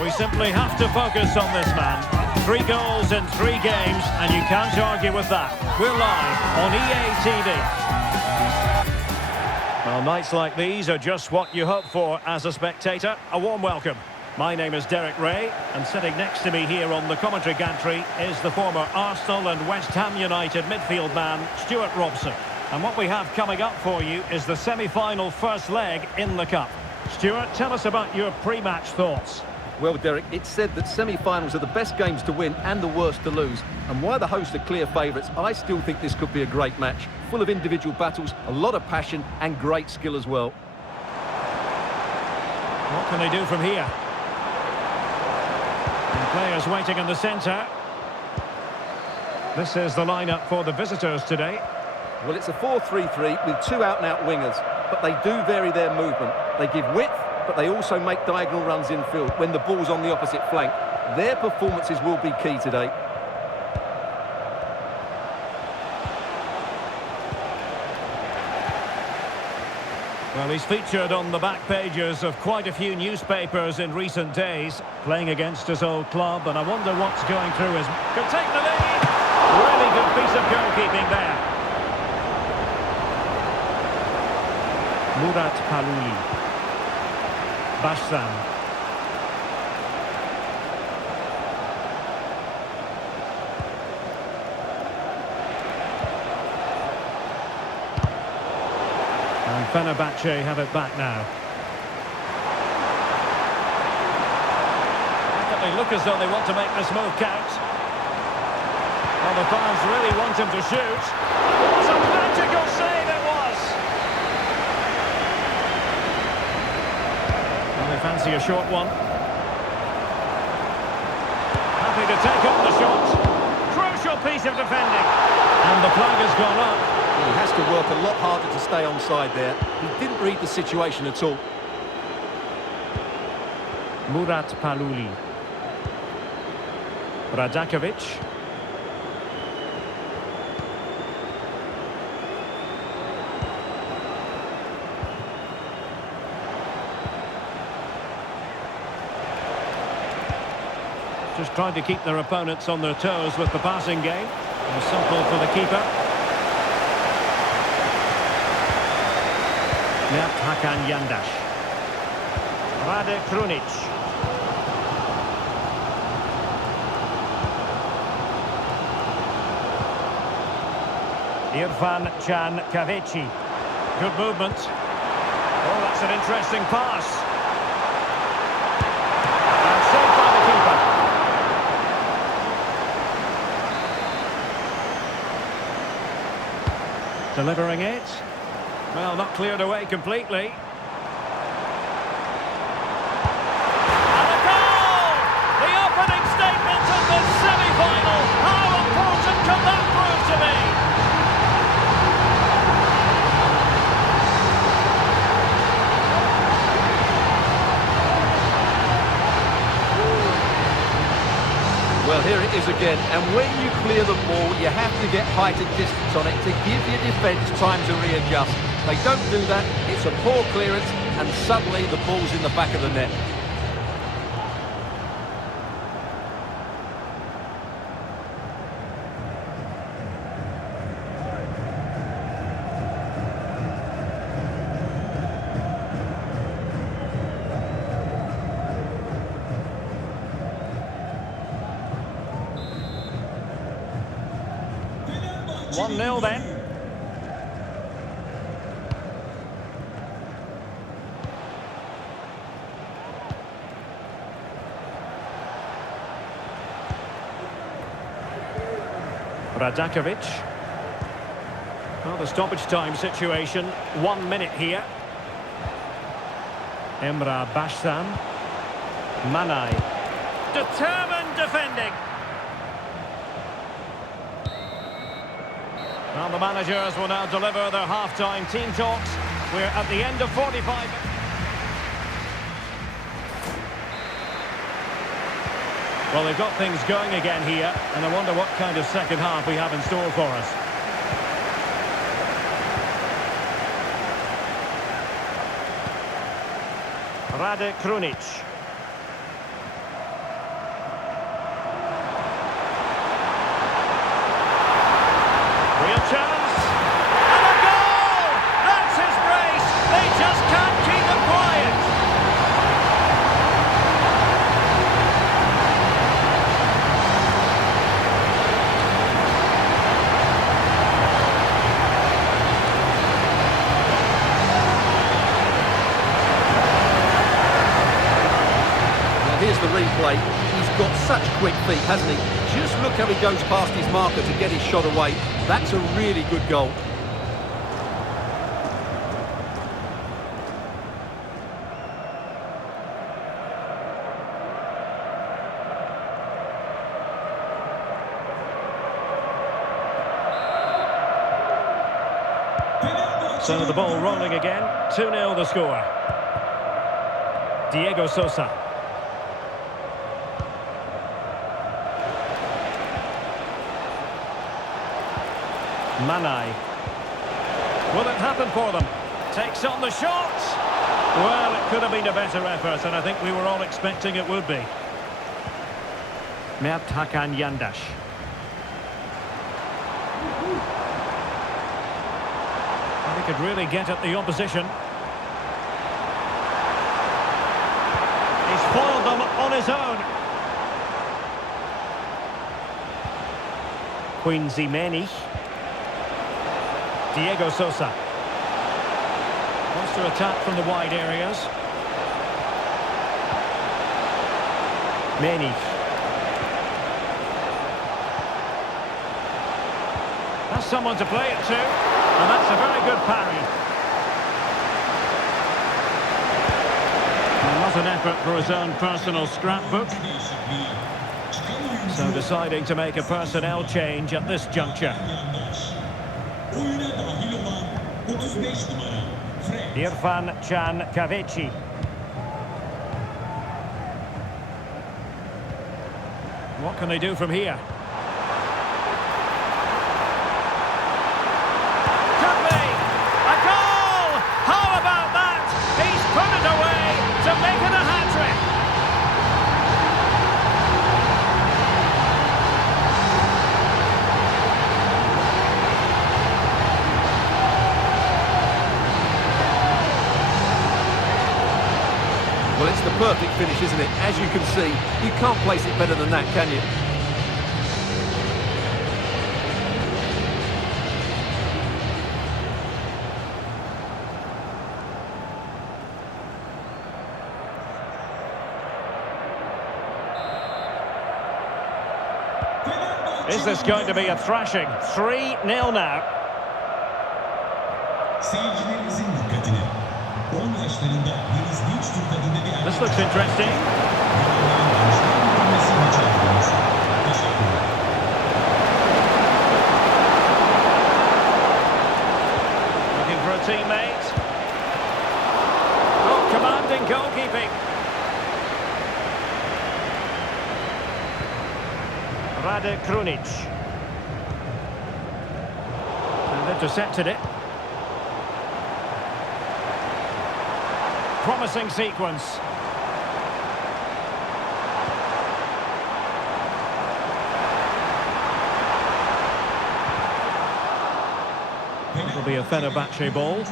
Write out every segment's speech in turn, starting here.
We simply have to focus on this man. 3 goals in 3 games, and you can't argue with that. We're live on EA TV. Well, nights like these are just what you hope for as a spectator. A warm welcome. My name is Derek Ray, and sitting next to me here on the commentary gantry is the former Arsenal and West Ham United midfield man, Stuart Robson. And what we have coming up for you is the semi-final first leg in the Cup. Stuart, tell us about your pre-match thoughts. Well, Derek, it's said that semi-finals are the best games to win and the worst to lose. And while the hosts are clear favourites, I still think this could be a great match. Full of individual battles, a lot of passion and great skill as well. What can they do from here? And players waiting in the centre. This is the lineup for the visitors today. Well, it's a 4-3-3 with 2 out-and-out wingers, but they do vary their movement. They give width, but they also make diagonal runs infield when the ball's on the opposite flank. Their performances will be key today. Well, he's featured on the back pages of quite a few newspapers in recent days, playing against his old club, and I wonder what's going through his... Could take the lead! Really good piece of goalkeeping there. Murat Paluli. Bashsan. And Fernerbahçe have it back now. They look as though they want to make this move count. Well, the fans really want him to shoot. What a magical save it was! Well, they fancy a short one. Happy to take up the shot. Crucial piece of defending. And the flag has gone up. He has to work a lot harder to stay onside there. He didn't read the situation at all. Murat Paluli. Radakovic. Just trying to keep their opponents on their toes with the passing game. And simple for the keeper. Mert Hakan Yandaş. Rade Krunic. Irfan Can Kahveci. Good movement. Oh, that's an interesting pass. And saved by the keeper. Delivering it. Well, not cleared away completely. And a goal! The opening statement of this semi-final. How important can that prove to be? Well, here it is again, and when you clear the ball, you have to get height and distance on it to give your defence time to readjust. They don't do that, it's a poor clearance, and suddenly the ball's in the back of the net. One 0 then. Radakovic. Well, the stoppage time situation, 1 minute here. Emre Bashsan. Manay. Determined defending. Well, the managers will now deliver their half-time team talks. We're at the end of 45. Well, they've got things going again here, and I wonder what kind of second half we have in store for us. Rade Krunic. here's the replay. He's got such quick feet, hasn't he? Just look how he goes past his marker to get his shot away. That's a really good goal. So the ball rolling again. 2-0 the score. Diego Sosa. Manai. Will it happen for them? Takes on the shot. Well, it could have been a better effort, and I think we were all expecting it would be. Mert Hakan Yandaş. He could really get at the opposition. He's foiled them on his own. Quincy Menich. Diego Sosa. Wants to attack from the wide areas. Menich. That's someone to play it to. And that's a very good parry. And not an effort for his own personal scrapbook. So deciding to make a personnel change at this juncture. İrfan Can Kahveci. What can they do from here? Could be! A goal! How about that? He's put it away to make it a hat-trick. Well, it's the perfect finish, isn't it? As you can see, you can't place it better than that, can you? Is this going to be a thrashing? 3-0 now. Seyircilerimizin dikkatini. 10 yaşlarında Deniz Dinç Türk adında bir This looks interesting. Looking for a teammate. Oh, commanding goalkeeping. Rade Krunic. And intercepted it. Promising sequence. It'll be a Fenerbahçe ball.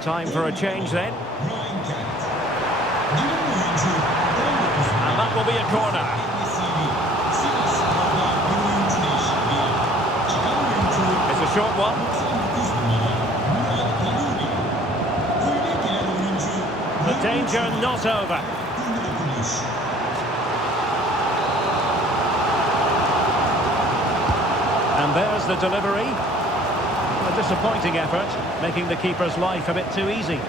Time for a change then. And that will be a corner. It's a short one. The danger not over. And there's the delivery. A disappointing effort, making the keeper's life a bit too easy.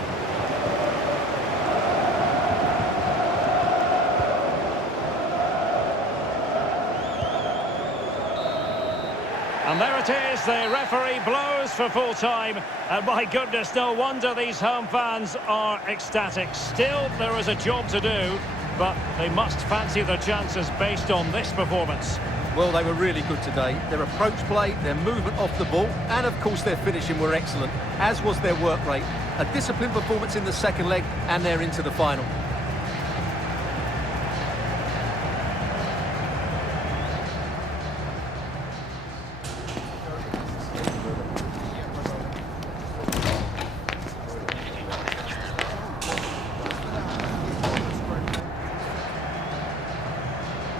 And there it is, the referee blows for full time. And my goodness, no wonder these home fans are ecstatic. Still, there is a job to do, but they must fancy their chances based on this performance. Well, they were really good today. Their approach play, their movement off the ball, and of course their finishing were excellent, as was their work rate. A disciplined performance in the second leg, and they're into the final.